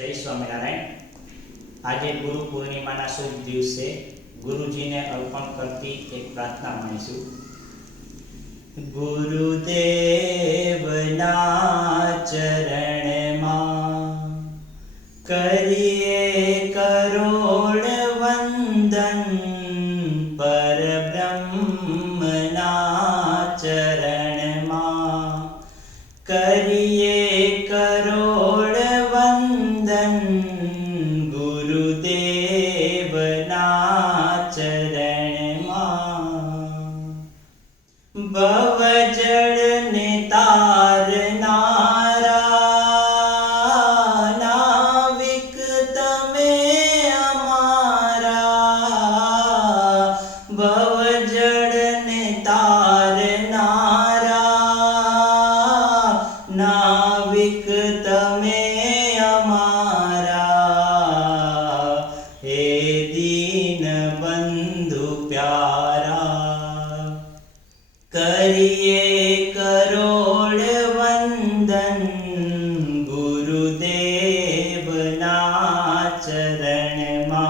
જય સ્વામિનારાયણ। આજે ગુરુ પૂર્ણિમાના શુભ દિવસે ગુરુજીને અર્પણ કરતી એક પ્રાર્થના માણીશું। ગુરુદેવના ચરણમાં કરીએ કરોડ વંદન, પરબ્રહ્મના ચરણમાં કરીએ કરોડ વંદન, ગુરુદેવના ચરણમાં। ભવજળને તારનારા, નાવિક તમે અમારા। ભવજળને તારનારા, નાવિક તમે અમારા। હે દીન બંધુ પ્યારા, કરીએ કરોડ વંદન, ગુરુદેવના ચરણમાં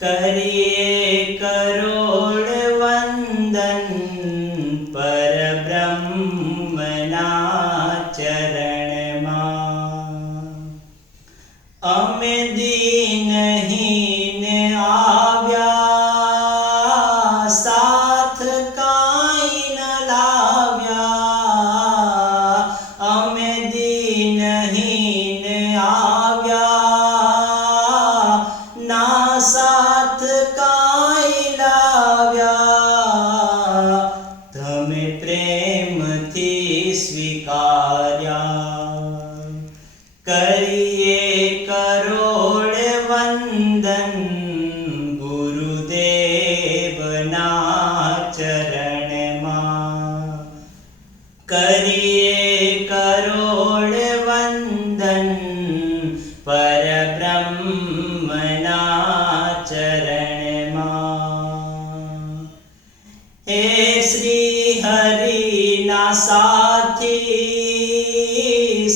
કરીએ કરોડ વંદન, પરબ્રહ્મના ચરણમાં। અમે દીનહીન આવ્યા, સાથ કાંઈ ન લાવ્યા। અમે દીનહીન આવ્યા, ના સાથ કાંઈ લાવ્યા। તમે પ્રેમથી સ્વીકાર્યા, કરીએ કરોડ વંદન, ગુરુદેવના ચરણમાં કરીએ કરોડ વંદન, પરબ્રહ્મના ચરણમાં। હે શ્રી હરિના સાથી,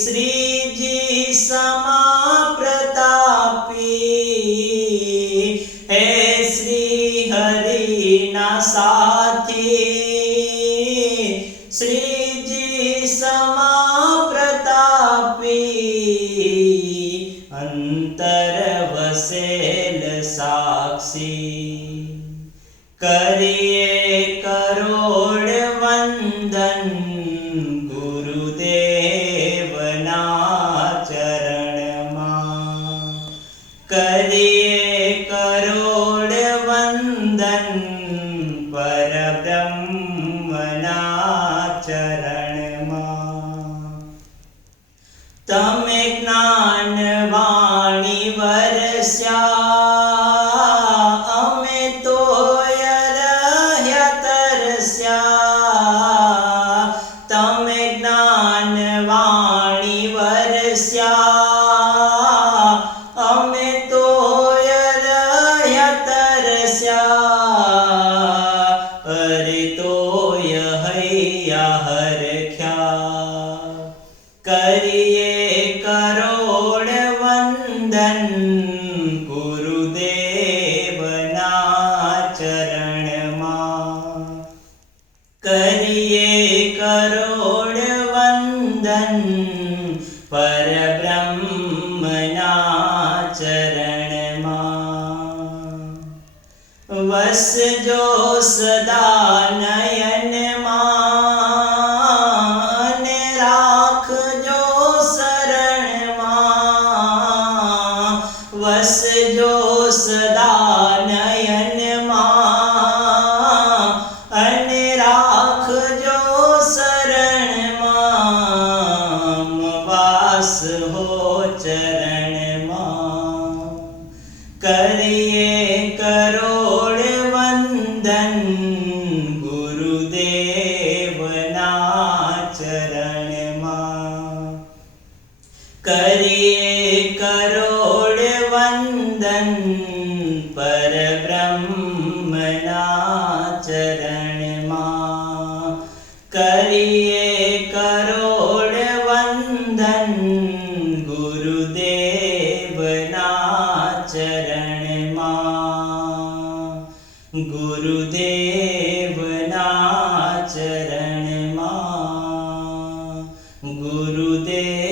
શ્રીજી સમા પ્રતાપી। હે શ્રી હરિના સાથી, શ્રીજી સમા પ્રતાપી। અંતર વસેલ સાક્ષી, કરીએ કરોડ વંદન, ગુરુદેવના ચરણમાં કરીએ કરોડ વંદન, પરબ્રહ્મના ચરણમાં। તમે જ્ઞાન વાણી વરસ્યા, અમે તોય રહ્યા તરસ્યા। તમે જ્ઞાન વાણી વરસ્યા, અમે તોય રહ્યા તરસ્યા। અરે તોય હૈયા હરખ્યા, કરીએ કરોડ વંદન, ગુરુદેવના ચરણમાં કરીએ કરોડ વંદન, પરબ્રહ્મના ચરણમાં। વસજો સદા નયનમાં, અને રાખજો શરણમાં। વસજો સદા નયનમાં, અને રાખજો શરણમાં। વાસ હો ચરણમાં, કરીએ કરોડ વંદન, ગુરુદેવના ચરણમાં કરીએ કરોડ વંદન, પરબ્રહ્મના ચરણમાં કરીએ કરોડ વંદન, ગુરુદેવ ગુરુદેવના ચરણમાં, ગુરુદેવના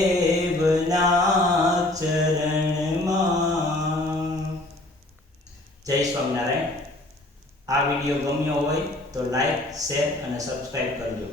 ચરણમાં. જય સ્વામિનારાયણ. આ વિડીયો ગમ્યો હોય તો લાઈક, શેર અને સબસ્ક્રાઈબ કરજો.